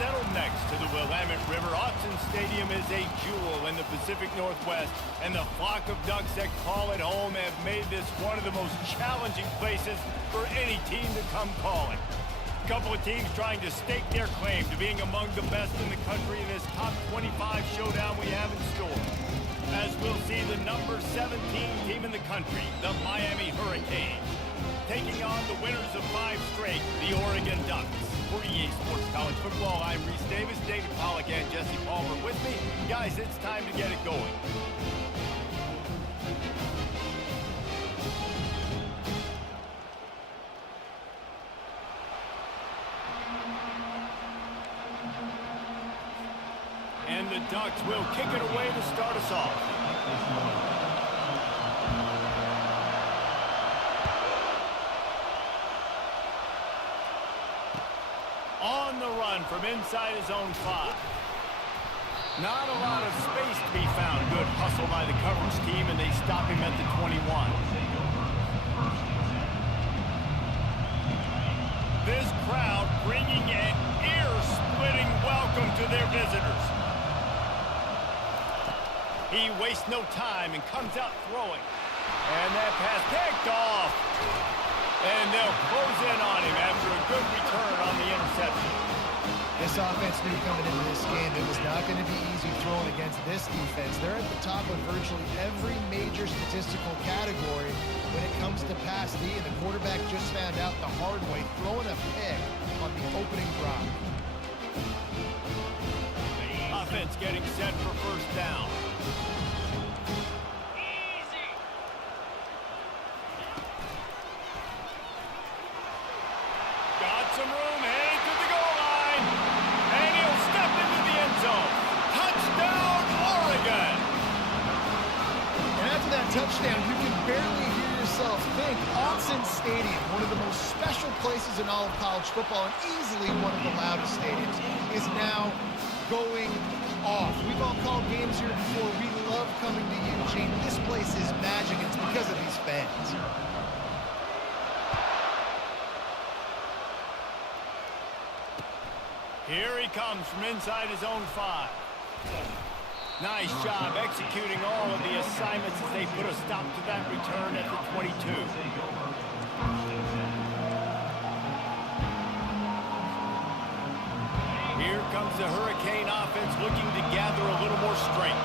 Settled next to the Willamette River, Autzen Stadium is a jewel in the Pacific Northwest, and the flock of ducks that call it home have made this one of the most challenging places for any team to come calling. A couple of teams trying to stake their claim to being among the best in the country in this top 25 showdown we have in store. As we'll see the number 17 team in the country, the Miami Hurricanes, taking on the winners of 5 straight, the Oregon Ducks. For EA Sports College Football, I'm Reese Davis, David Pollack, and Jesse Palmer with me. Guys, it's time to get it going. And the Ducks will kick it away to start us off. On the run from inside his own 5. Not a lot of space to be found. Good hustle by the coverage team, and they stop him at the 21. This crowd bringing an ear-splitting welcome to their visitors. He wastes no time and comes out throwing. And that pass picked off. And they'll close in on him after a good return on the interception. This offense knew coming into this game it was not going to be easy throwing against this defense. They're at the top of virtually every major statistical category when it comes to pass D, and the quarterback just found out the hard way, throwing a pick on the opening drive. Offense getting set for first down. Some room, headed to the goal line, and he'll step into the end zone. Touchdown, Oregon! And after that touchdown, you can barely hear yourself think. Autzen Stadium, one of the most special places in all of college football, and easily one of the loudest stadiums, is now going off. We've all called games here before. We love coming to Eugene. This place is magic. It's because of these fans. Here he comes from inside his own 5. Nice job executing all of the assignments as they put a stop to that return at the 22. Here comes the Hurricane offense looking to gather a little more strength.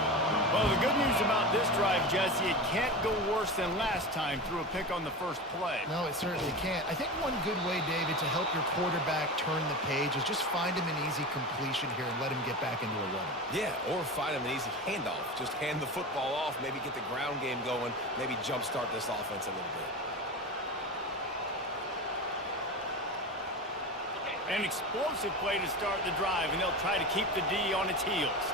Well, the good news about this drive, Jesse, it can't go worse than last time through a pick on the first play. No, it certainly can't. I think one good way, David, to help your quarterback turn the page is just find him an easy completion here and let him get back into a run. Yeah, or find him an easy handoff. Just hand the football off, maybe get the ground game going, maybe jumpstart this offense a little bit. An explosive play to start the drive, and they'll try to keep the D on its heels.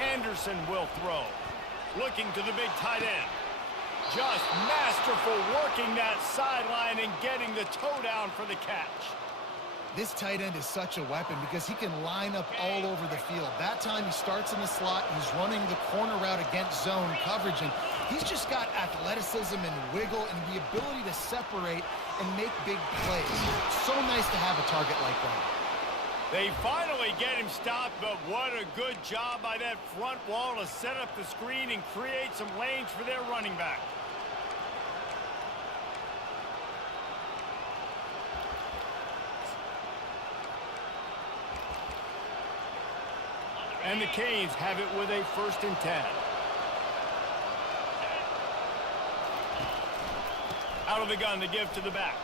Anderson will throw. Looking to the big tight end. Just masterful working that sideline and getting the toe down for the catch. This tight end is such a weapon because he can line up all over the field. That time he starts in the slot. He's running the corner route against zone coverage, and he's just got athleticism and wiggle and the ability to separate and make big plays. So nice to have a target like that. They finally get him stopped, but what a good job by that front wall to set up the screen and create some lanes for their running back. And the Canes have it with a 1st and 10. Out of the gun to give to the back.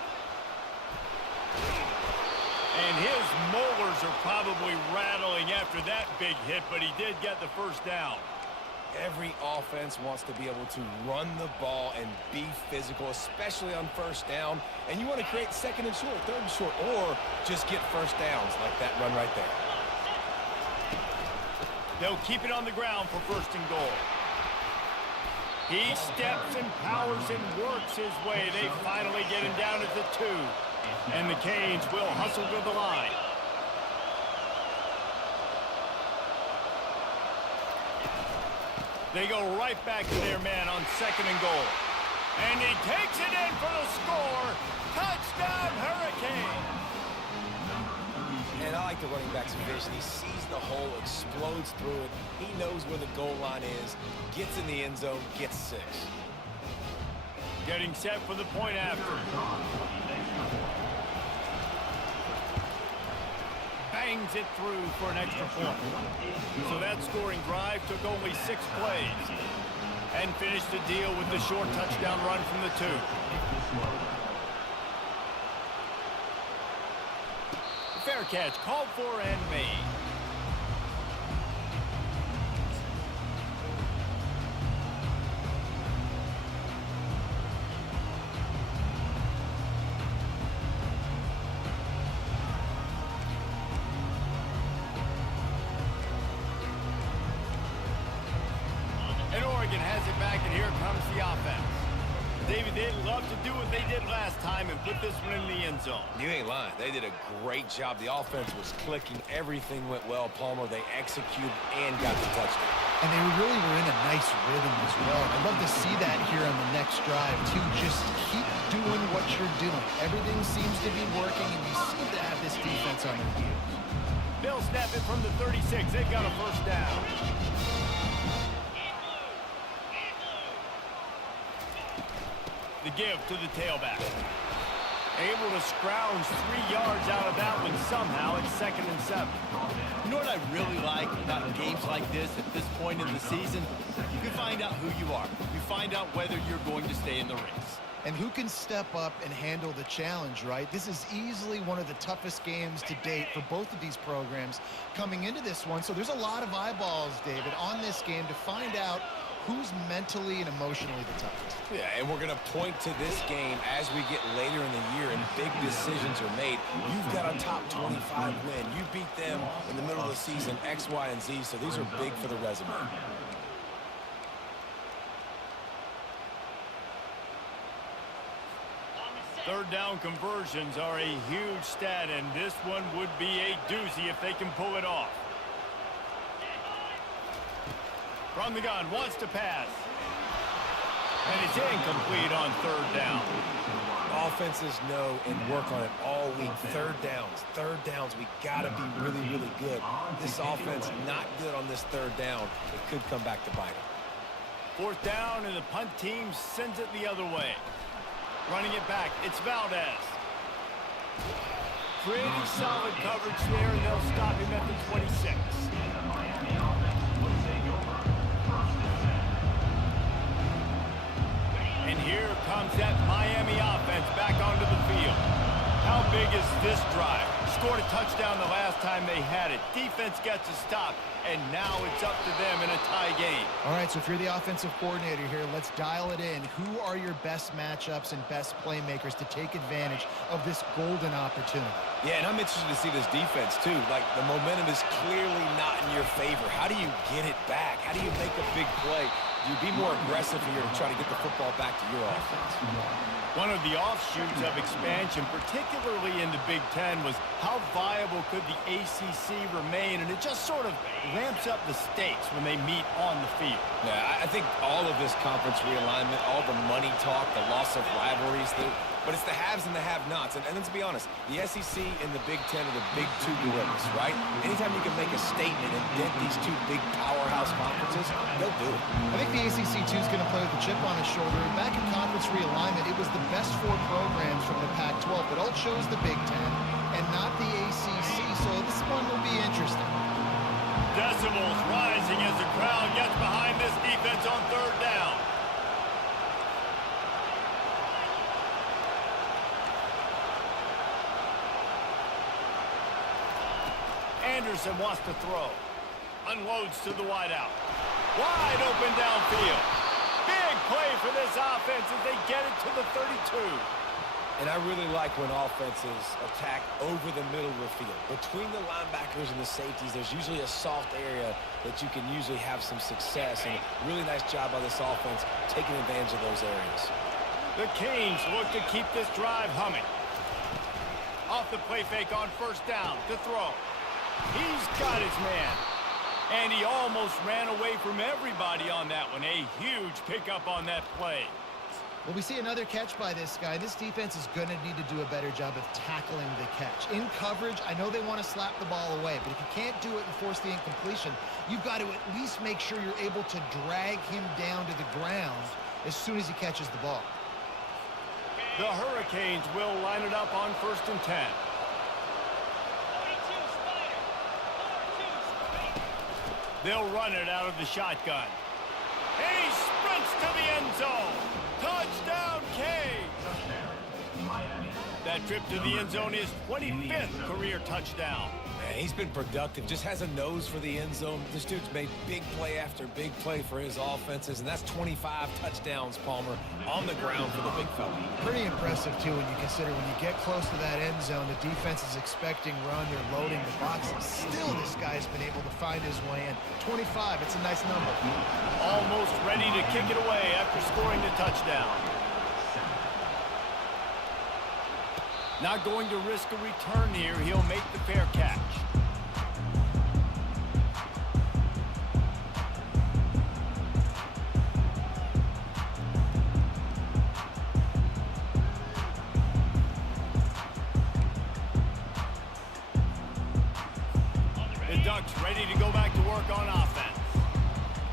And his molars are probably rattling after that big hit, but he did get the first down. Every offense wants to be able to run the ball and be physical, especially on first down. And you want to create 2nd and short, 3rd and short, or just get first downs like that run right there. They'll keep it on the ground for 1st and goal. He steps and powers and works his way. They finally get him down at the 2. And the Canes will hustle to the line. They go right back to their man on 2nd and goal. And he takes it in for the score. Touchdown, Hurricane. like the running back's vision. He sees the hole, explodes through it. He knows where the goal line is, gets in the end zone, gets 6. Getting set for the point after. Bangs it through for an extra point. So that scoring drive took only 6 plays. And finished the deal with the short touchdown run from the 2. Fair catch, called for and made. And Oregon has it back, and here comes the offense. David, they'd love to do what they did last time and put this one in the end zone. You ain't lying. They did a great job. The offense was clicking. Everything went well. Palmer, they executed and got the touchdown. And they really were in a nice rhythm as well. I'd love to see that here on the next drive, too. Just keep doing what you're doing. Everything seems to be working, and you seem to have this defense on their heels. They'll snap it from the 36. They've got a first down. The give to the tailback. Able to scrounge 3 yards out of that one somehow. It's 2nd and 7. You know what I really like about games like this at this point in the season? You can find out who you are. You find out whether you're going to stay in the race. And who can step up and handle the challenge, right? This is easily one of the toughest games to date for both of these programs coming into this one. So there's a lot of eyeballs, David, on this game to find out who's mentally and emotionally the toughest. Yeah, and we're going to point to this game as we get later in the year and big decisions are made. You've got a top 25 win. You beat them in the middle of the season, X, Y, and Z, so these are big for the resume. Third down conversions are a huge stat, and this one would be a doozy if they can pull it off. From the gun, wants to pass. And it's incomplete on 3rd down. Offenses know and work on it all week. Third downs, we got to be really, really good. This offense not good on this 3rd down. It could come back to bite them. 4th down, and the punt team sends it the other way. Running it back, it's Valdez. Pretty solid coverage there, and they'll stop him at the 26. And here comes that Miami offense back onto the field. How big is this drive? Scored a touchdown the last time they had it. Defense gets a stop, and now it's up to them in a tie game. All right, so if you're the offensive coordinator here, let's dial it in. Who are your best matchups and best playmakers to take advantage of this golden opportunity? Yeah, and I'm interested to see this defense, too. Like, the momentum is clearly not in your favor. How do you get it back? How do you make a big play? Do you be more aggressive here to try to get the football back to your offense? One of the offshoots of expansion, particularly in the Big Ten, was how viable could the ACC remain, and it just sort of ramps up the stakes when they meet on the field. Yeah, I think all of this conference realignment, all the money talk, the loss of rivalries, but it's the haves and the have-nots. And let's be honest, the SEC and the Big Ten are the big 2 gorillas, right? Anytime you can make a statement and dent these 2 big powerhouse conferences, they'll do it. I think the ACC, too, is going to play with the chip on his shoulder. Back in conference realignment, it was the best 4 programs from the Pac-12, but all chose the Big Ten and not the ACC, so this one will be interesting. Decibels rising as the crowd gets behind this defense on 3rd down. Anderson wants to throw. Unloads to the wideout. Wide open downfield. Big play for this offense as they get it to the 32. And I really like when offenses attack over the middle of the field. Between the linebackers and the safeties, there's usually a soft area that you can usually have some success. And a really nice job by this offense taking advantage of those areas. The Canes look to keep this drive humming. Off the play fake on 1st down to throw. He's got his man. And he almost ran away from everybody on that one. A huge pickup on that play. Well, we see another catch by this guy. This defense is going to need to do a better job of tackling the catch. In coverage, I know they want to slap the ball away, but if you can't do it and force the incompletion, you've got to at least make sure you're able to drag him down to the ground as soon as he catches the ball. The Hurricanes will line it up on 1st and 10. They'll run it out of the shotgun. And he sprints to the end zone. Touchdown, Canes! That trip to the end zone is 25th career touchdown. Man, he's been productive, just has a nose for the end zone. This dude's made big play after big play for his offenses, and that's 25 touchdowns, Palmer, on the ground for the big fella. Pretty impressive, too, when you consider when you get close to that end zone, the defense is expecting run, they're loading the boxes. Still, this guy's been able to find his way in. 25, it's a nice number. Almost ready to kick it away after scoring the touchdown. Not going to risk a return here. He'll make the fair catch. The Ducks ready to go back to work on offense.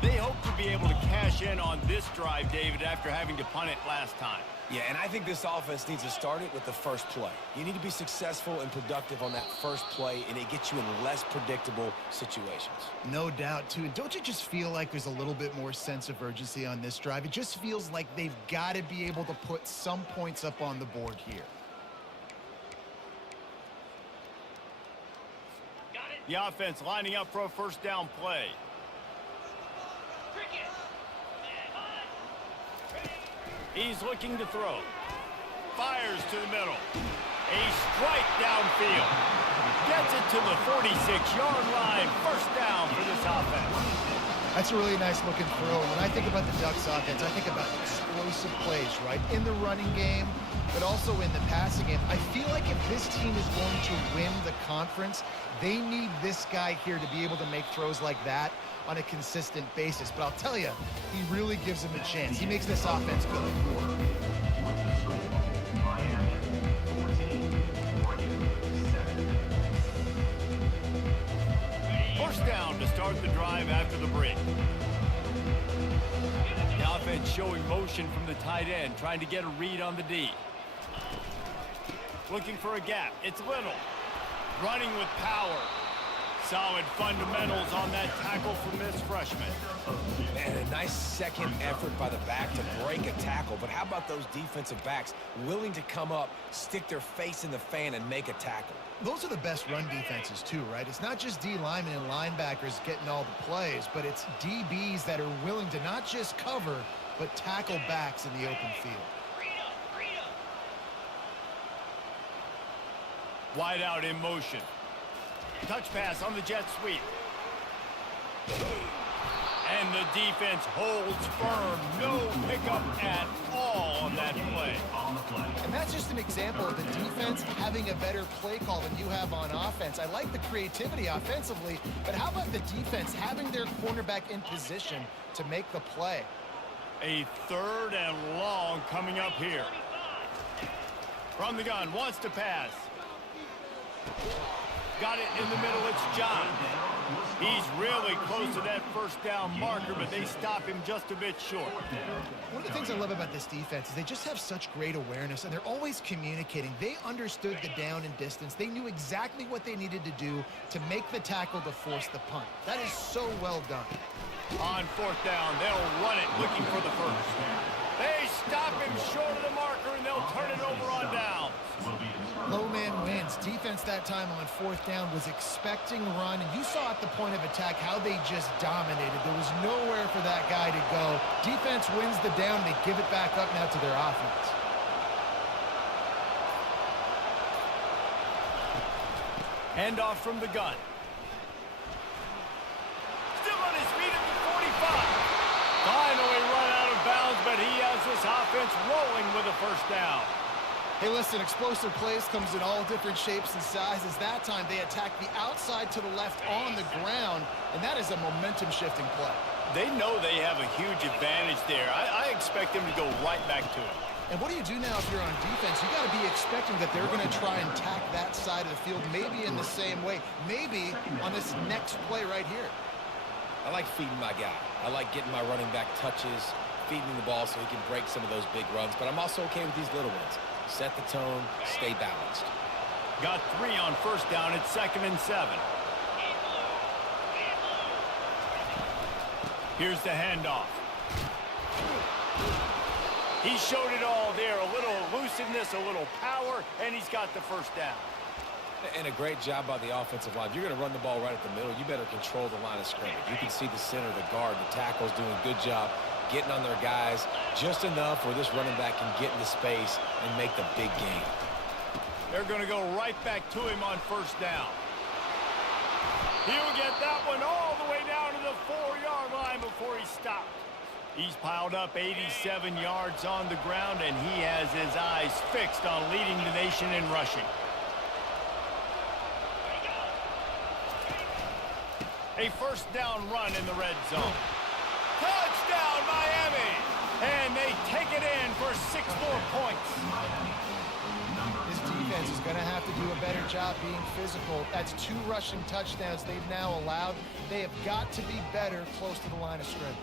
They hope to be able to cash in on this drive, David, after having to punt it last time. Yeah, and I think this offense needs to start it with the first play. You need to be successful and productive on that first play, and it gets you in less predictable situations. No doubt, too. And don't you just feel like there's a little bit more sense of urgency on this drive? It just feels like they've got to be able to put some points up on the board here. The offense lining up for a first down play. He's looking to throw. Fires to the middle. A strike downfield. Gets it to the 46-yard line. First down for this offense. That's a really nice looking throw. When I think about the Ducks offense, I think about explosive plays, right? In the running game, but also in the passing game. I feel like if this team is going to win the conference, they need this guy here to be able to make throws like that on a consistent basis. But I'll tell you, he really gives them a chance. He makes this offense good. First down to start the drive after the break. The offense showing motion from the tight end, trying to get a read on the D. Looking for a gap. It's Little. Running with power. Solid fundamentals on that tackle from this freshman. Man, a nice second effort by the back to break a tackle. But how about those defensive backs willing to come up, stick their face in the fan, and make a tackle? Those are the best run defenses, too, right? It's not just D linemen and linebackers getting all the plays, but it's DBs that are willing to not just cover, but tackle backs in the open field. Wide out in motion. Touch pass on the jet sweep. And the defense holds firm. No pickup at all on that play. And that's just an example of the defense having a better play call than you have on offense. I like the creativity offensively, but how about the defense having their cornerback in position to make the play? A 3rd and long coming up here. From the gun, wants to pass. Got it in the middle, it's John. He's really close to that first down marker, but they stop him just a bit short. One of the things I love about this defense is they just have such great awareness, and they're always communicating. They understood the down and distance. They knew exactly what they needed to do to make the tackle to force the punt. That is so well done. On 4th down, they'll run it looking for the first. They stop him short of the marker, and they'll turn it over on down. Low man wins. Defense that time on 4th down was expecting run, and you saw at the point of attack how they just dominated. There was nowhere for that guy to go. Defense wins the down. They give it back up now to their offense. Handoff from the gun. Still on his feet at the 45. Finally run out of bounds, but he has this offense rolling with a first down. Hey, listen, explosive plays comes in all different shapes and sizes. That time, they attacked the outside to the left on the ground, and that is a momentum-shifting play. They know they have a huge advantage there. I expect them to go right back to it. And what do you do now if you're on defense? You got to be expecting that they're going to try and tack that side of the field, maybe in the same way, maybe on this next play right here. I like feeding my guy. I like getting my running back touches, feeding the ball so he can break some of those big runs. But I'm also okay with these little ones. Set the tone, stay balanced. Got 3 on first down. It's 2nd and 7. Here's the handoff. He showed it all there. A little elusiveness, a little power, and he's got the first down. And a great job by the offensive line. If you're going to run the ball right at the middle, you better control the line of scrimmage. You can see the center, the guard, the tackles doing a good job getting on their guys just enough where this running back can get into space and make the big game. They're going to go right back to him on first down. He'll get that one all the way down to the 4-yard line before he stopped. He's piled up 87 yards on the ground, and he has his eyes fixed on leading the nation in rushing. A first down run in the red zone. Touchdown, Miami! And they take it in for 6 more points. This defense is going to have to do a better job being physical. That's 2 rushing touchdowns they've now allowed. They have got to be better close to the line of scrimmage.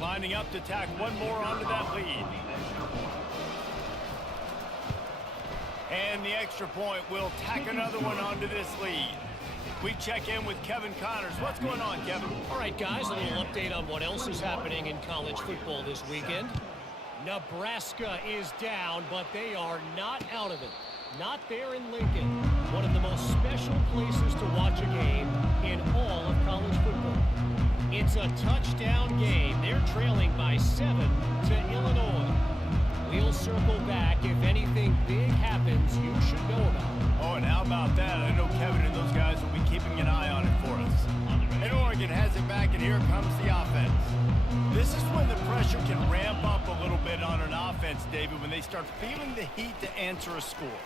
Lining up to tack one more onto that lead. And the extra point will tack another one onto this lead. We check in with Kevin Connors. What's going on, Kevin? All right, guys, a little update on what else is happening in college football this weekend. Nebraska is down, but they are not out of it. Not there in Lincoln, one of the most special places to watch a game in all of college football. It's a touchdown game. They're trailing by 7 to Illinois. We'll circle back. If anything big happens, you should know about it. Oh, and how about that? I know Kevin and those guys will be keeping an eye on it for us. And Oregon has it back, and here comes the offense. This is when the pressure can ramp up a little bit on an offense, David, when they start feeling the heat to answer a score.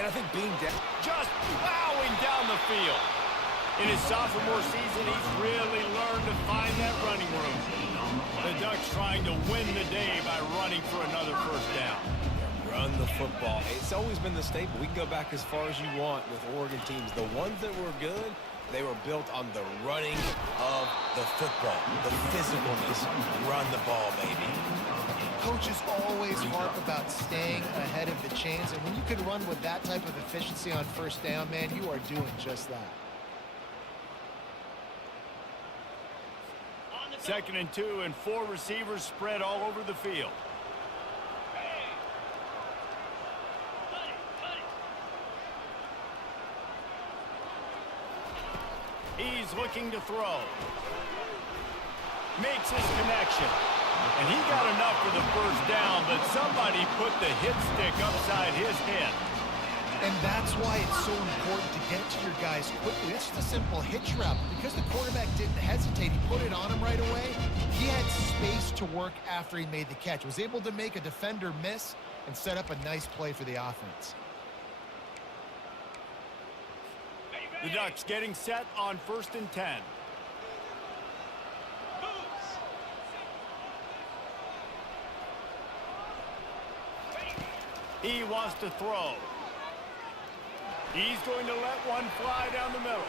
And I think being down, Just plowing down the field. In his sophomore season, he's really learned to find that running room. The Ducks trying to win the day by running for another first down. run the football. It's always been the staple. We can go back as far as you want with Oregon teams. The ones that were good, they were built on the running of the football, the physicalness. Run the ball, baby. Coaches always harp about staying ahead of the chains, and when you can run with that type of efficiency on first down, man, you are doing just that. 2nd and 2, and 4 receivers spread all over the field. He's looking to throw. Makes his connection. And he got enough for the first down, but somebody put the hit stick upside his head. And that's why it's so important to get to your guys quickly. It's just a simple hitch route. Because the quarterback didn't hesitate, he put it on him right away. He had space to work after he made the catch. Was able to make a defender miss and set up a nice play for the offense. The Ducks getting set on 1st and 10. He wants to throw. He's going to let one fly down the middle.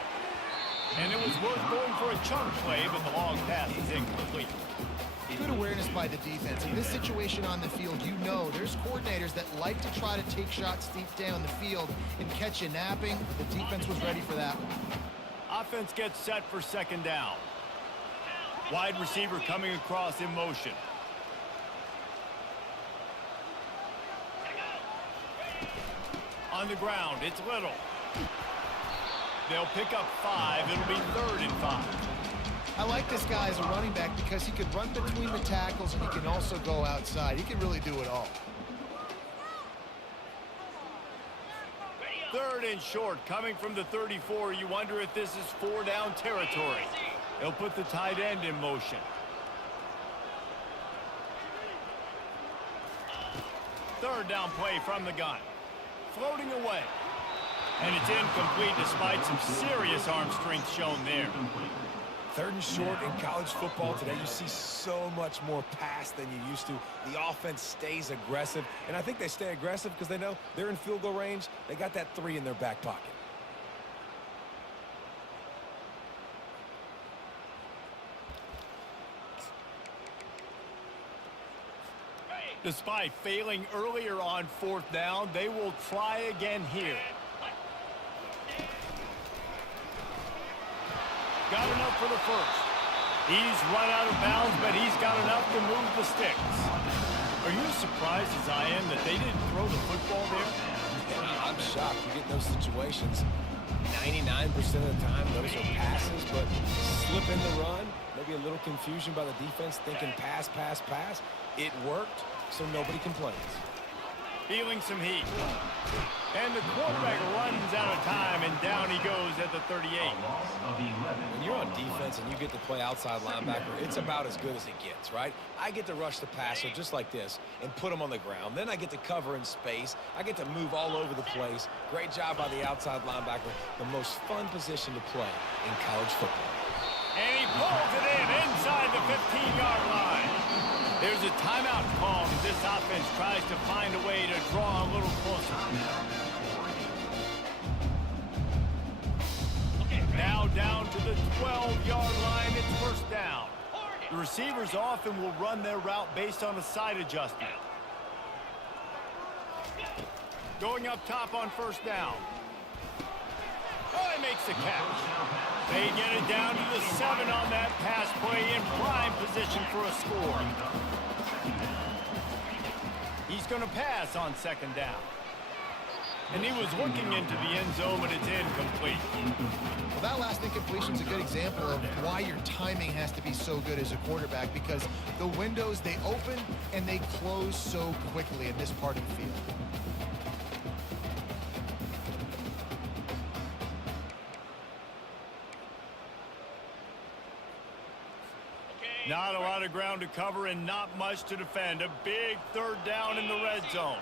And it was worth going for a chunk play, but the long pass is incomplete. Good awareness by the defense. In this situation on the field, you know there's coordinators that like to try to take shots deep down the field and catch you napping. The defense was ready for that one. Offense gets set for 2nd down. Wide receiver coming across in motion. On the ground, it's Little. They'll pick up 5. It'll be 3rd and 5. I like this guy as a running back because he can run between the tackles and he can also go outside. He can really do it all. 3rd and short, coming from the 34. You wonder if this is 4-down territory. They'll put the tight end in motion. 3rd down play from the gun. Floating away. And it's incomplete despite some serious arm strength shown there. 3rd and short in college football today. You see so much more pass than you used to. The offense stays aggressive, and I think they stay aggressive because they know they're in field goal range. They got that 3 in their back pocket. Despite failing earlier on 4th down, they will try again here. Got enough for the first. He's run out of bounds, but he's got enough to move the sticks. Are you as surprised as I am that they didn't throw the football there? I'm shocked. You get in those situations, 99% of the time, those are passes, but slip in the run, maybe a little confusion by the defense, thinking pass, pass, pass. It worked, so nobody complains. Feeling some heat. And the quarterback runs out of time, and down he goes at the 38. When you're on defense and you get to play outside linebacker, it's about as good as it gets, right? I get to rush the passer just like this and put him on the ground. Then I get to cover in space. I get to move all over the place. Great job by the outside linebacker. The most fun position to play in college football. And he pulls it in inside the 15-yard line. There's a timeout called as this offense tries to find a way to draw a little closer. Now down to the 12-yard line, it's 1st down. The receivers often will run their route based on a side adjustment. Going up top on 1st down. Oh, he makes the catch. They get it down to the 7 on that pass play in prime position for a score. He's going to pass on 2nd down. And he was looking into the end zone, but it's incomplete. Well, that last incompletion is a good example of why your timing has to be so good as a quarterback, because the windows, they open and they close so quickly in this part of the field. Not a lot of ground to cover and not much to defend. A big 3rd down in the red zone.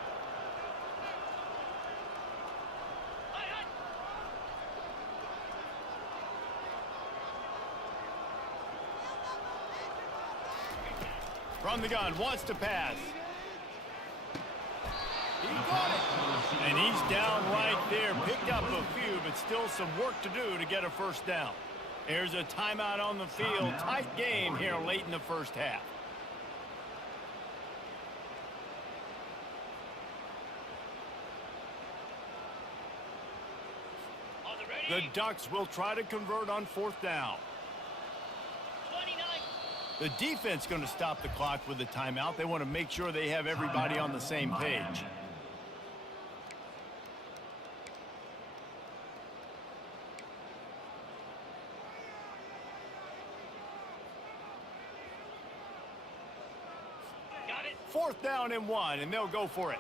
From the gun, wants to pass. He got it. And he's down right there. Picked up a few, but still some work to do to get a 1st down. There's a timeout on the field. Tight game here late in the 1st half. The Ducks will try to convert on 4th down. The defense going to stop the clock with the timeout. They want to make sure they have everybody on the same page. Got it. 4th down and 1, and they'll go for it.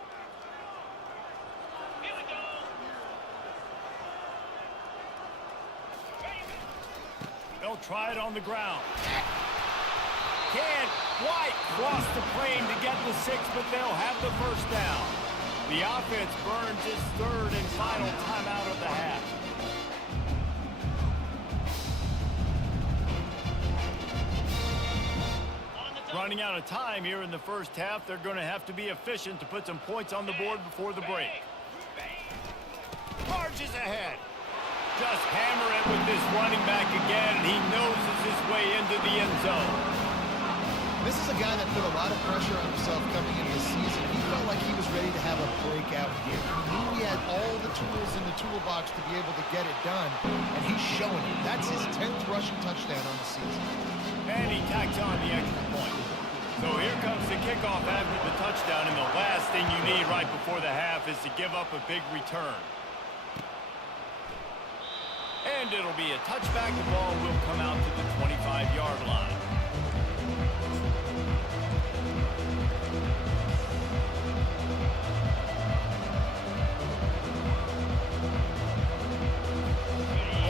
Here we go. They'll try it on the ground. Can't quite cross the plane to get the 6, but they'll have the 1st down. The offense burns its 3rd and final timeout of the half. Running out of time here in the 1st half. They're going to have to be efficient to put some points on the board before the break. Charges ahead. Just hammer it with this running back again, and he noses his way into the end zone. This is a guy that put a lot of pressure on himself coming into the season. He felt like he was ready to have a breakout year. He knew he had all the tools in the toolbox to be able to get it done, and he's showing it. That's his 10th rushing touchdown on the season. And he tacks on the extra point. So here comes the kickoff after the touchdown, and the last thing you need right before the half is to give up a big return. And it'll be a touchback. The ball will come out to the 25-yard line.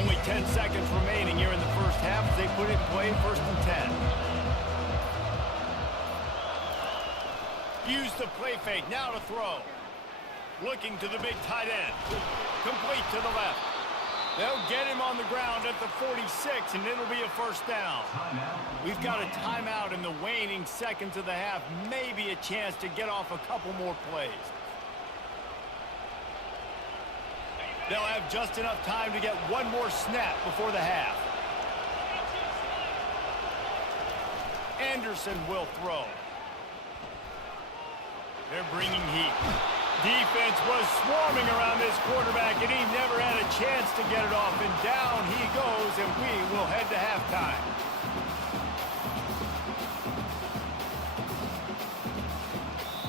Only 10 seconds remaining here in the 1st half as they put it in play, 1st and 10. Use the play fake, now to throw. Looking to the big tight end. Complete to the left. They'll get him on the ground at the 46, and it'll be a first down. We've got a timeout in the waning seconds of the half. Maybe a chance to get off a couple more plays. They'll have just enough time to get one more snap before the half. Anderson will throw. They're bringing heat. Defense was swarming around this quarterback, and he never had a chance to get it off. And down he goes, and we will head to halftime.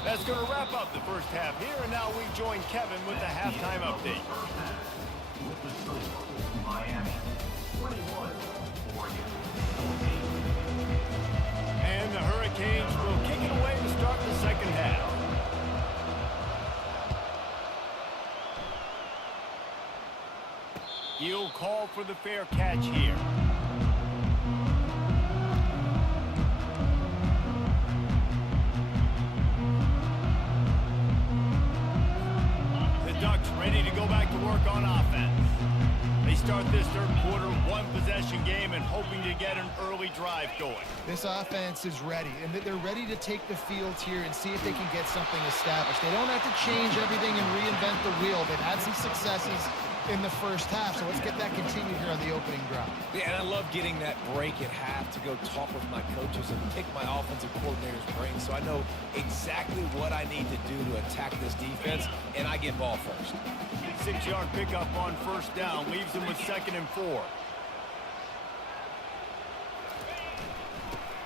That's going to wrap up the first half here, and now we join Kevin with the halftime update. And the Hurricanes will kick it away to start the second half. He'll call for the fair catch here. The Ducks ready to go back to work on offense. They start this third quarter one-possession game and hoping to get an early drive going. This offense is ready, and they're ready to take the field here and see if they can get something established. They don't have to change everything and reinvent the wheel. They've had some successes in the first half, so let's get that continued here on the opening drive. Yeah, and I love getting that break at half to go talk with my coaches and pick my offensive coordinator's brains so I know exactly what I need to do to attack this defense, and I get ball first. 6-yard pickup on first down leaves them with 2nd and 4.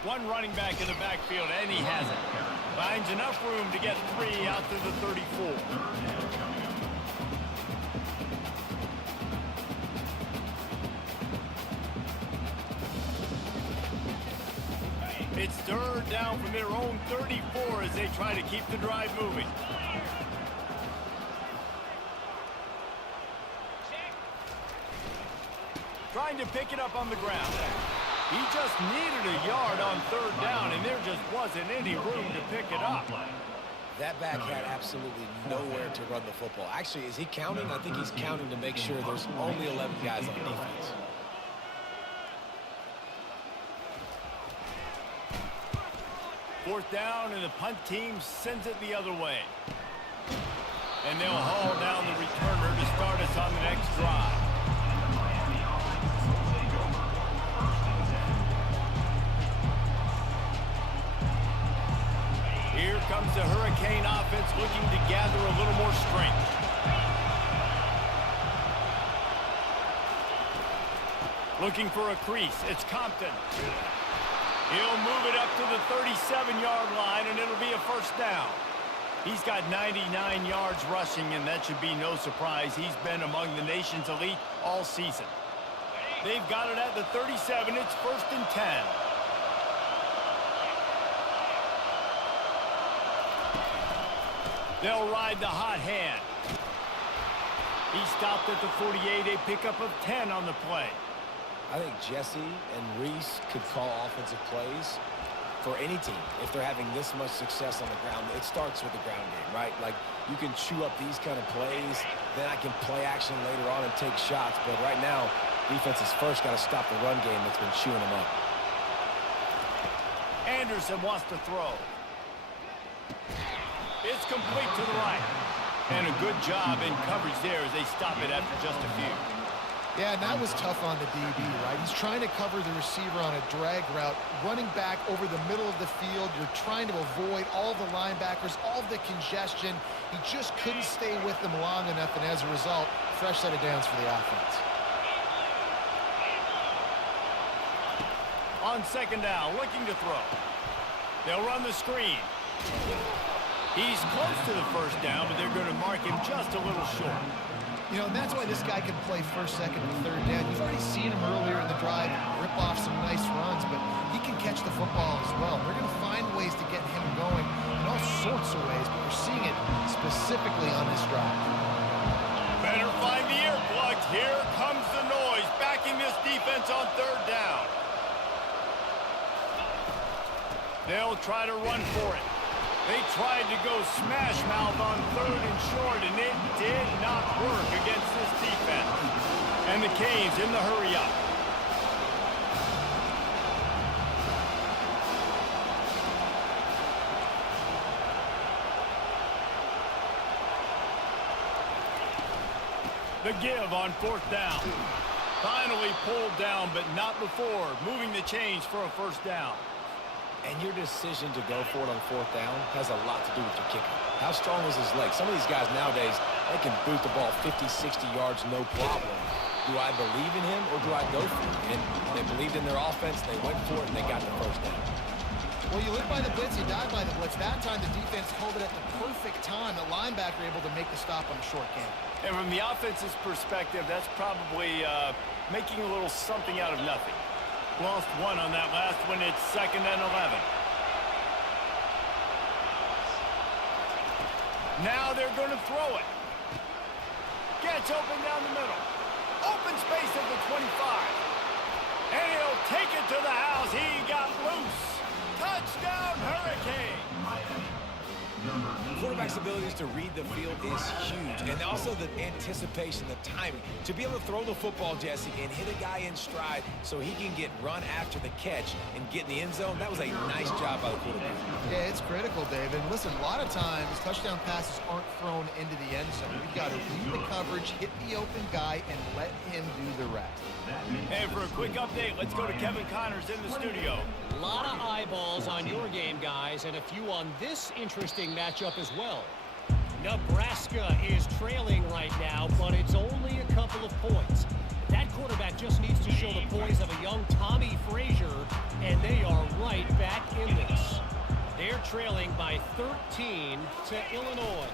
One running back in the backfield, and he has it. Finds enough room to get 3 out to the 34. It's 3rd down from their own 34 as they try to keep the drive moving. Trying to pick it up on the ground. He just needed a yard on 3rd down, and there just wasn't any room to pick it up. That back had absolutely nowhere to run the football. Actually, is he counting? I think he's counting to make sure there's only 11 guys on defense. Fourth down, and the punt team sends it the other way. And they'll haul down the returner to start us on the next drive. Here comes the Hurricane offense looking to gather a little more strength. Looking for a crease. It's Compton. He'll move it up to the 37-yard line, and it'll be a first down. He's got 99 yards rushing, and that should be no surprise. He's been among the nation's elite all season. They've got it at the 37. It's 1st and 10. They'll ride the hot hand. He stopped at the 48, a pickup of 10 on the play. I think Jesse and Reese could call offensive plays for any team if they're having this much success on the ground. It starts with the ground game, right? Like, you can chew up these kind of plays, then I can play action later on and take shots. But right now, defense has first got to stop the run game that's been chewing them up. Anderson wants to throw. It's complete to the right. And a good job in coverage there as they stop it after just a few. Yeah, and that was tough on the DB, right? He's trying to cover the receiver on a drag route, running back over the middle of the field. You're trying to avoid all the linebackers, all of the congestion. He just couldn't stay with them long enough, and as a result, fresh set of downs for the offense. On 2nd down, looking to throw. They'll run the screen. He's close to the first down, but they're going to mark him just a little short. You know, and that's why this guy can play 1st, 2nd, and 3rd down. You've already seen him earlier in the drive rip off some nice runs, but he can catch the football as well. They're going to find ways to get him going in all sorts of ways, but we're seeing it specifically on this drive. Better find the earplugs. Here comes the noise, backing this defense on 3rd down. They'll try to run for it. They tried to go smash mouth on 3rd and short, and it did not work against this defense. And the Canes in the hurry up. The give on 4th down. Finally pulled down, but not before. Moving the chains for a 1st down. And your decision to go for it on 4th down has a lot to do with your kicker. How strong is his leg? Some of these guys nowadays, they can boot the ball 50, 60 yards, no problem. Do I believe in him or do I go for it? And they believed in their offense, they went for it, and they got the 1st down. Well, you live by the blitz, you die by the blitz. That time, the defense called it at the perfect time. The linebacker able to make the stop on a short game. And from the offense's perspective, that's probably making a little something out of nothing. Lost 1 on that last one. It's 2nd and 11. Now they're going to throw it. Gets open down the middle. Open space at the 25. And he'll take it to the house. He got loose. Touchdown, Hurricane. Quarterback's abilities to read the field is huge, and also the anticipation, the timing. To be able to throw the football, Jesse, and hit a guy in stride so he can get run after the catch and get in the end zone, that was a nice job by the quarterback. Yeah, it's critical, Dave. And listen, a lot of times, touchdown passes aren't thrown into the end zone. You've got to read the coverage, hit the open guy, and let him do the rest. And for a quick update, let's go to Kevin Connors in the studio. A lot of eyeballs on your game, guys, and a few on this interesting matchup as well. Nebraska is trailing right now, but it's only a couple of points. That quarterback just needs to show the poise of a young Tommy Frazier, and they are right back in this. They're trailing by 13 to Illinois.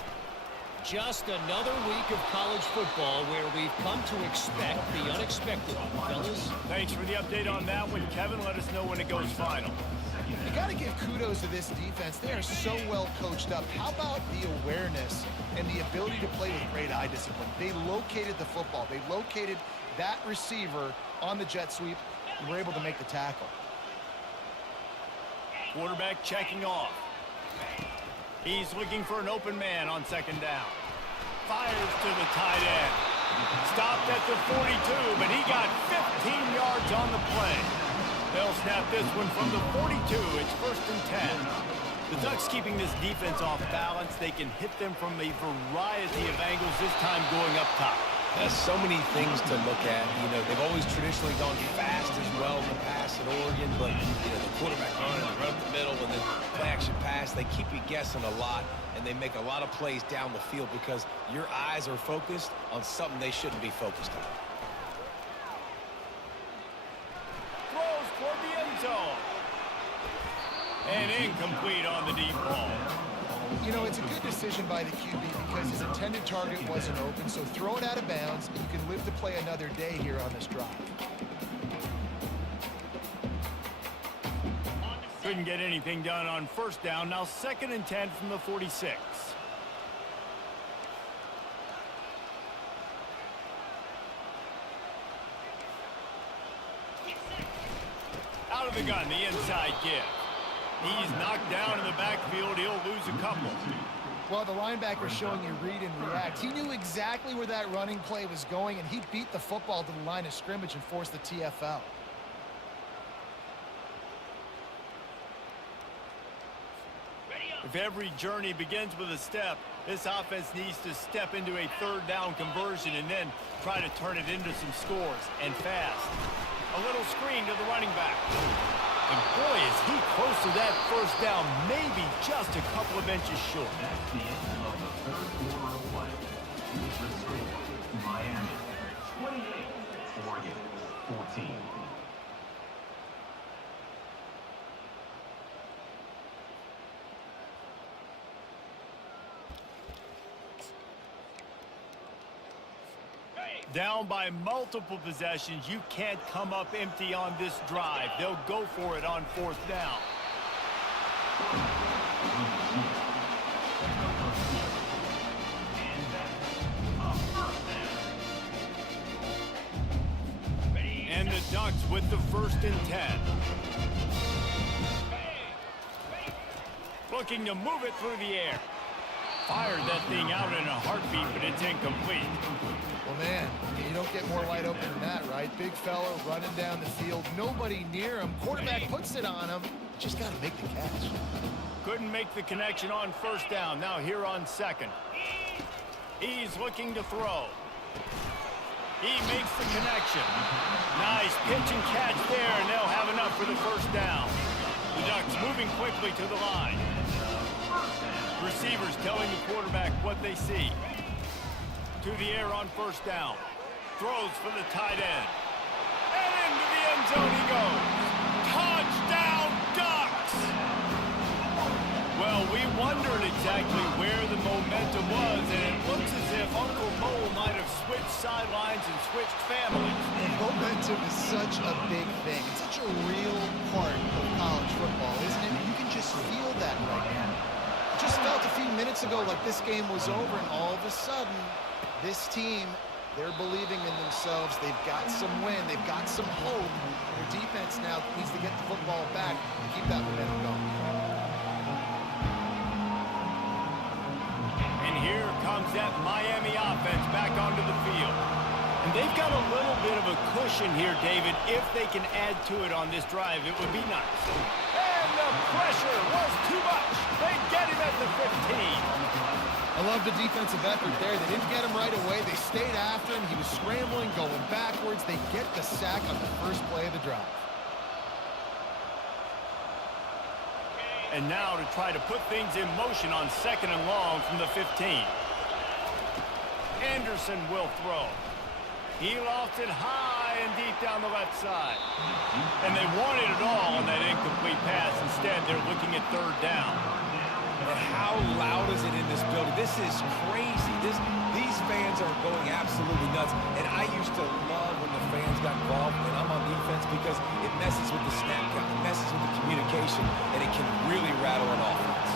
Just another week of college football where we've come to expect the unexpected. Fellas? Thanks for the update on that one, Kevin. Let us know when it goes final. You got to give kudos to this defense. They are so well coached up. How about the awareness and the ability to play with great eye discipline? They located the football. They located that receiver on the jet sweep and were able to make the tackle. Quarterback checking off. He's looking for an open man on 2nd down. Fires to the tight end. Stopped at the 42, but he got 15 yards on the play. They'll snap this one from the 42. It's 1st and 10. The Ducks keeping this defense off balance. They can hit them from a variety of angles, this time going up top. There's so many things to look at. You know, they've always traditionally gone fast as well in the pass at Oregon, but, you know, the quarterback run and the run up the middle and then play action pass, they keep you guessing a lot, and they make a lot of plays down the field because your eyes are focused on something they shouldn't be focused on. Throws toward the end zone. And incomplete on the deep ball. You know, it's a good decision by the QB because his intended target wasn't open, so throw it out of bounds, and you can live to play another day here on this drive. Couldn't get anything done on 1st down. Now 2nd and 10 from the 46. Out of the gun, the inside give. He's knocked down in the backfield. He'll lose a couple. Well, the linebacker showing you read and react. He knew exactly where that running play was going, and he beat the football to the line of scrimmage and forced the TFL. If every journey begins with a step, this offense needs to step into a 3rd down conversion and then try to turn it into some scores, and fast. A little screen to the running back. And boy, is he close to that 1st down, maybe just a couple of inches short. That's the end of the 3rd quarter of play. The score, Miami 28, Oregon 14. Down by multiple possessions, you can't come up empty on this drive. They'll go for it on 4th down. And the Ducks with the 1st and 10. looking to move it through the air. Fired that thing out in a heartbeat, but it's incomplete. Well, man, you don't get more wide open than that, right? Big fella running down the field, nobody near him. Quarterback puts it on him. Just got to make the catch. Couldn't make the connection on first down. Now here on second. He's looking to throw. He makes the connection. Nice pitch and catch there, and they'll have enough for the first down. The Ducks moving quickly to the line. Receivers telling the quarterback what they see. To the air on first down. Throws for the tight end. And into the end zone he goes. Touchdown, Ducks! Well, we wondered exactly where the momentum was, and it looks as if Uncle Mo might have switched sidelines and switched families. And momentum is such a big thing. It's such a real part of college football, isn't it? You can just feel that right now. Just felt a few minutes ago like this game was over, and all of a sudden, this team, they're believing in themselves. They've got some win. They've got some hope. Their defense now needs to get the football back and keep that momentum going. And here comes that Miami offense back onto the field. And they've got a little bit of a cushion here, David. If they can add to it on this drive, it would be nice. And the pressure was too much. They get him at the 15. I love the defensive effort there. They didn't get him right away. They stayed after him. He was scrambling, going backwards. They get the sack on the first play of the drive. And now to try to put things in motion on second and long from the 15. Anderson will throw. He lofts it high and deep down the left side. And they wanted it all on that incomplete pass. Instead, they're looking at third down. And how loud is it in this building? This is crazy. These fans are going absolutely nuts. And I used to love when the fans got involved when I'm on defense because it messes with the snap count, it messes with the communication, and it can really rattle an offense.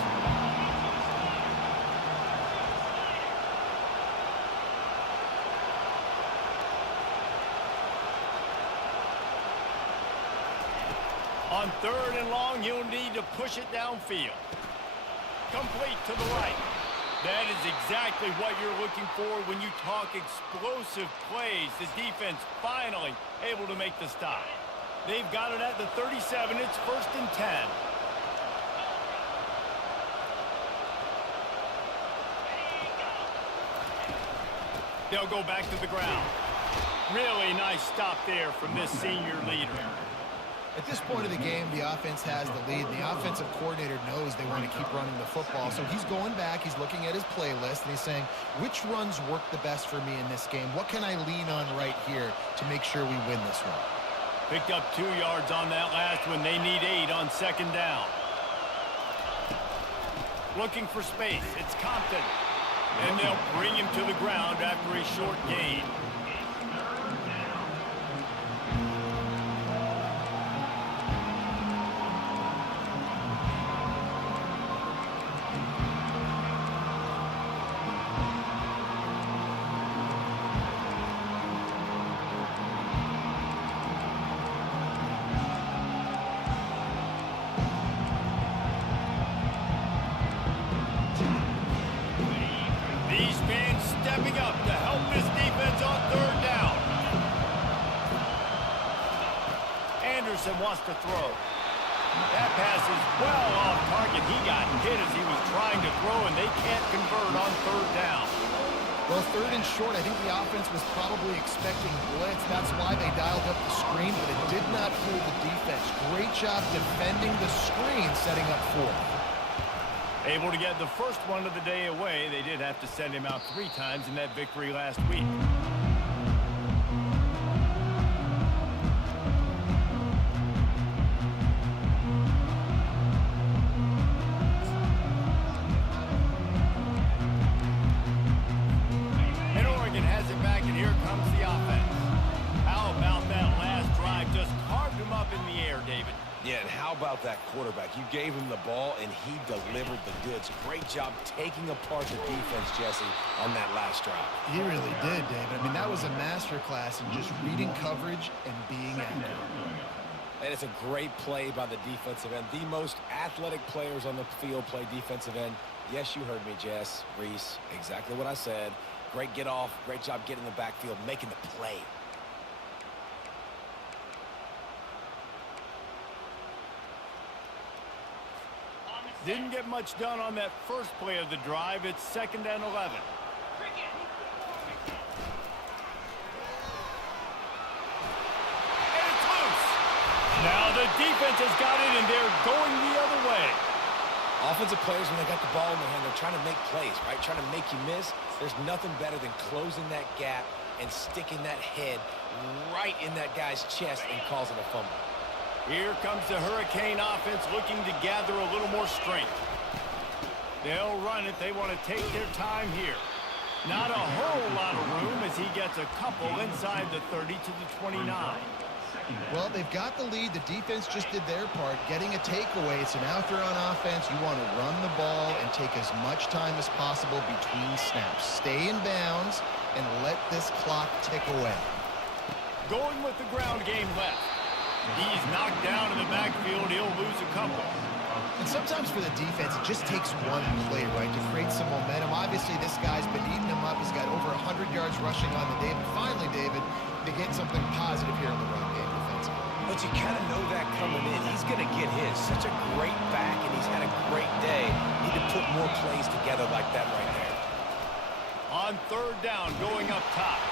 On third and long, you'll need to push it downfield. Complete to the right. That is exactly what you're looking for when you talk explosive plays. The defense finally able to make the stop. They've got it at the 37. It's first and 10. They'll go back to the ground. Really nice stop there from this senior leader. At this point of the game, the offense has the lead. The offensive coordinator knows they want to keep running the football. So he's going back, he's looking at his playlist, and he's saying, which runs work the best for me in this game? What can I lean on right here to make sure we win this one? Picked up 2 yards on that last one. They need 8 on second down. Looking for space. It's Compton. And they'll bring him to the ground after a short gain. Stepping up to help this defense on third down. Anderson wants to throw. That pass is well off target. He got hit as he was trying to throw, and they can't convert on third down. Well, third and short, I think the offense was probably expecting blitz. That's why they dialed up the screen, but it did not fool the defense. Great job defending the screen, setting up fourth. Able to get the first one of the day away. They did have to send him out 3 times in that victory last week. And Oregon has it back, and here comes the offense. How about that last drive? Just carved him up in the air, David. Yeah, and how about that quarterback? You gave him the ball, and he delivered the goods. Great job taking apart the defense, Jesse, on that last drive. He really did, David. I mean, that was a masterclass in just reading coverage and being accurate. And it's a great play by the defensive end. The most athletic players on the field play defensive end. Yes, you heard me, Jess, Reese. Exactly what I said. Great get off. Great job getting in the backfield, making the play. Didn't get much done on that first play of the drive. It's 2nd and 11. And it's loose. Now the defense has got it, and they're going the other way. Offensive players, when they got the ball in their hand, they're trying to make plays, right? Trying to make you miss. There's nothing better than closing that gap and sticking that head right in that guy's chest and causing a fumble. Here comes the Hurricane offense looking to gather a little more strength. They'll run it. They want to take their time here. Not a whole lot of room as he gets a couple inside the 30 to the 29. Well, they've got the lead. The defense just did their part, getting a takeaway. So now if they're on offense, you want to run the ball and take as much time as possible between snaps. Stay in bounds and let this clock tick away. Going with the ground game left. He's knocked down in the backfield. He'll lose a couple. And sometimes for the defense, it just takes one play, right, to create some momentum. Obviously, this guy's been eating him up. He's got over 100 yards rushing on the day. But finally, David, they get something positive here in the run game defensively. But you kind of know that coming in. He's going to get his. Such a great back, and he's had a great day. Need to put more plays together like that right there. On 3rd down, going up top.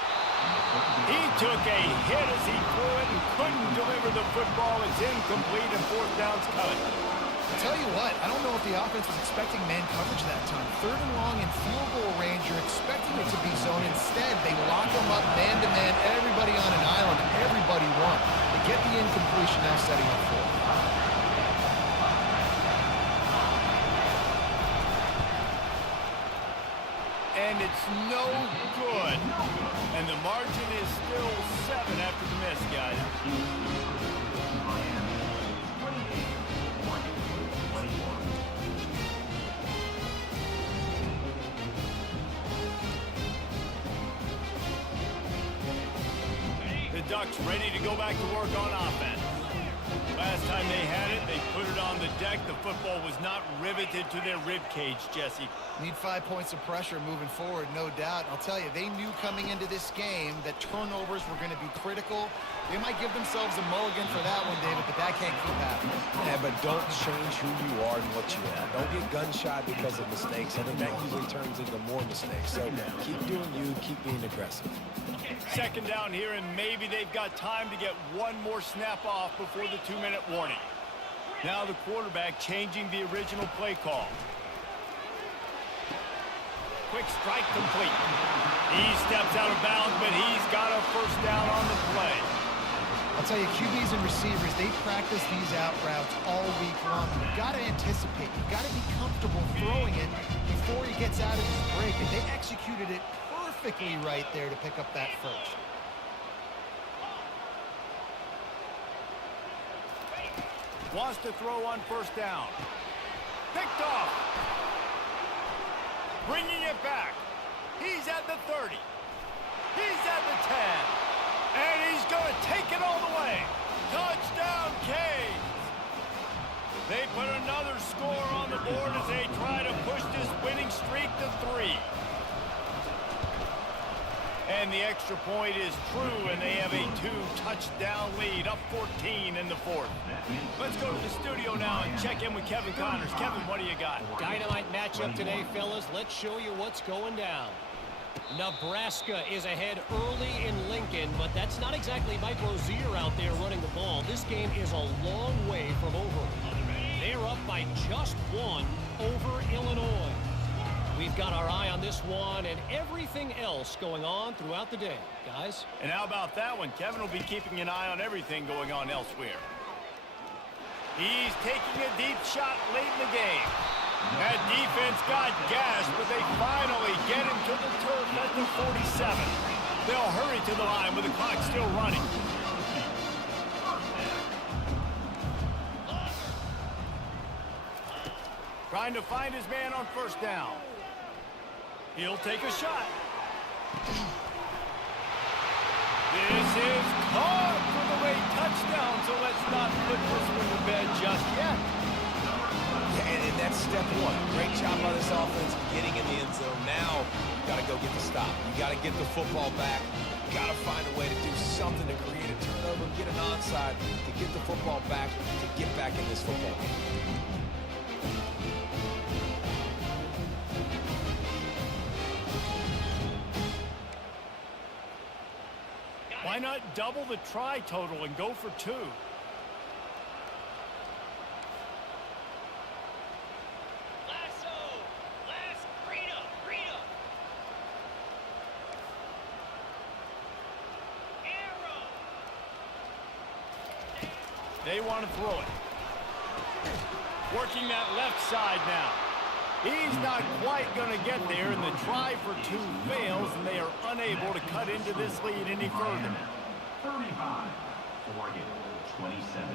He took a hit as he threw it and couldn't deliver the football. It's incomplete, and 4th down's coming. I'll tell you what, I don't know if the offense was expecting man coverage that time. 3rd and long in field goal range, you're expecting it to be zone. Instead, they lock them up man-to-man, everybody on an island, everybody won. They get the incompletion, now setting up 4th. And it's no good. And the margin is still 7 after the miss, guys. The Ducks ready to go back to work on offense. Last time they had it, they put it on the deck. The football was not riveted to their rib cage, Jesse. Need 5 points of pressure moving forward, no doubt. And I'll tell you, they knew coming into this game that turnovers were going to be critical. They might give themselves a mulligan for that one, David, but that can't keep happening. Yeah, but don't change who you are and what you are. Don't get gun-shy because of mistakes. I think that usually turns into more mistakes. So keep doing you, keep being aggressive. 2nd down here, and maybe they've got time to get one more snap off before the 2-minute warning. Now the quarterback changing the original play call. Quick strike complete. He steps out of bounds, but he's got a 1st down on the play. I'll tell you, QBs and receivers, they practice these out routes all week long. You've got to anticipate. You've got to be comfortable throwing it before he gets out of his break. And they executed it perfectly right there to pick up that 1st. Wants to throw on 1st down. Picked off. Bringing it back. He's at the 30. He's at the 10. And he's going to take it all the way. Touchdown, Canes. They put another score on the board as they try to push this winning streak to 3. And the extra point is true, and they have a 2-touchdown lead, up 14 in the 4th. Let's go to the studio now and check in with Kevin Connors. Kevin, what do you got? Dynamite matchup today, fellas. Let's show you what's going down. Nebraska is ahead early in Lincoln, but that's not exactly Mike Rozier out there running the ball. This game is a long way from over. They're up by just 1 over Illinois. We've got our eye on this one and everything else going on throughout the day, guys. And how about that one? Kevin will be keeping an eye on everything going on elsewhere. He's taking a deep shot late in the game. That defense got gashed, but they finally get him to the turf at the 47. They'll hurry to the line with the clock still running. Trying to find his man on 1st down. He'll take a shot. This is caught for the late touchdown. touchdown, so let's not put this one to bed just yet. Yeah, and that's step one. Great job by this offense getting in the end zone. Now, you got to go get the stop. You got to get the football back. You got to find a way to do something to create a turnover, get an onside, to get the football back, to get back in this football game. Why not double the try total and go for 2? They want to throw it. Working that left side now. He's not quite going to get there, and the try for 2 fails, and they are unable to cut into this lead any further. 35. Oregon, 27.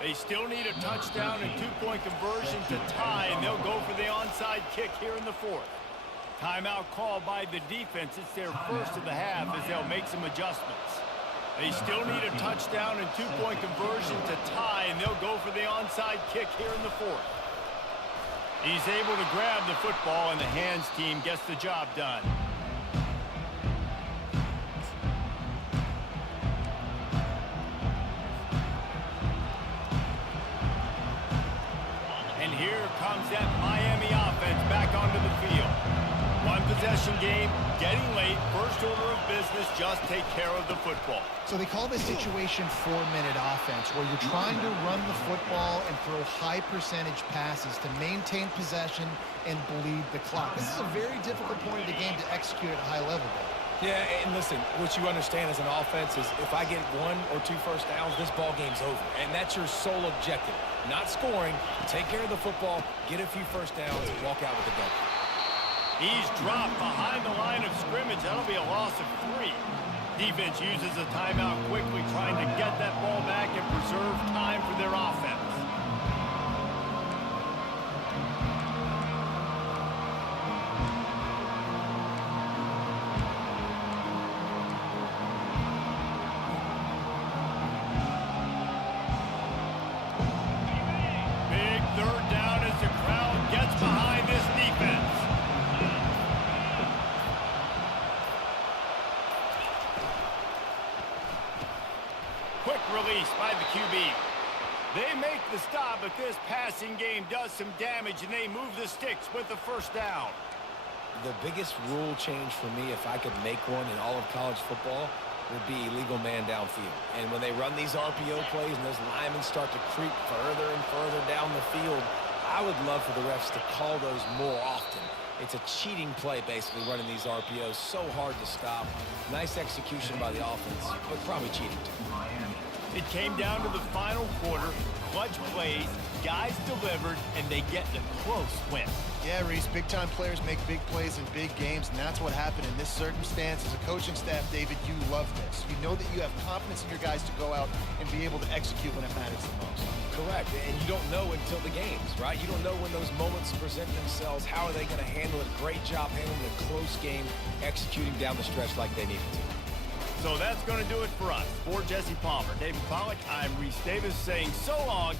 They still need a touchdown and 2-point conversion to tie, and they'll go for the onside kick here in the 4th. Timeout called by the defense. It's their first of the half as they'll make some adjustments. They still need a touchdown and 2-point conversion to tie, and they'll go for the onside kick here in the 4th. He's able to grab the football, and the hands team gets the job done. And here comes that Miami offense back onto the field. One possession game, getting late, first order of business, just take care of the football. So they call this situation 4-minute offense, where you're trying to run the football and throw high percentage passes to maintain possession and bleed the clock. This is a very difficult point of the game to execute at a high level. Yeah, and listen, what you understand as an offense is if I get 1 or 2 first downs, this ball game's over. And that's your sole objective. Not scoring, take care of the football, get a few first downs, and walk out with the W. He's dropped behind the line of scrimmage. That'll be a loss of 3. Defense uses a timeout quickly, trying to get that ball back and preserve time for their offense. Big 3rd down as the crowd gets behind this defense. Quick release by the QB. They make the stop, but this passing game does some damage, and they move the sticks with the first down. The biggest rule change for me, if I could make one in all of college football, would be illegal man downfield. And when they run these RPO plays and those linemen start to creep further and further down the field, I would love for the refs to call those more often. It's a cheating play, basically, running these RPOs. So hard to stop. Nice execution by the offense, but probably cheating too. It came down to the final quarter. Clutch plays, guys delivered, and they get the close win. Yeah, Reese, big-time players make big plays in big games, and that's what happened in this circumstance. As a coaching staff, David, you love this. You know that you have confidence in your guys to go out and be able to execute when it matters the most. Correct, and you don't know until the games, right? You don't know when those moments present themselves. How are they going to handle it? Great job handling a close game, executing down the stretch like they needed to. So that's going to do it for us. For Jesse Palmer, David Pollack, I'm Reese Davis saying so long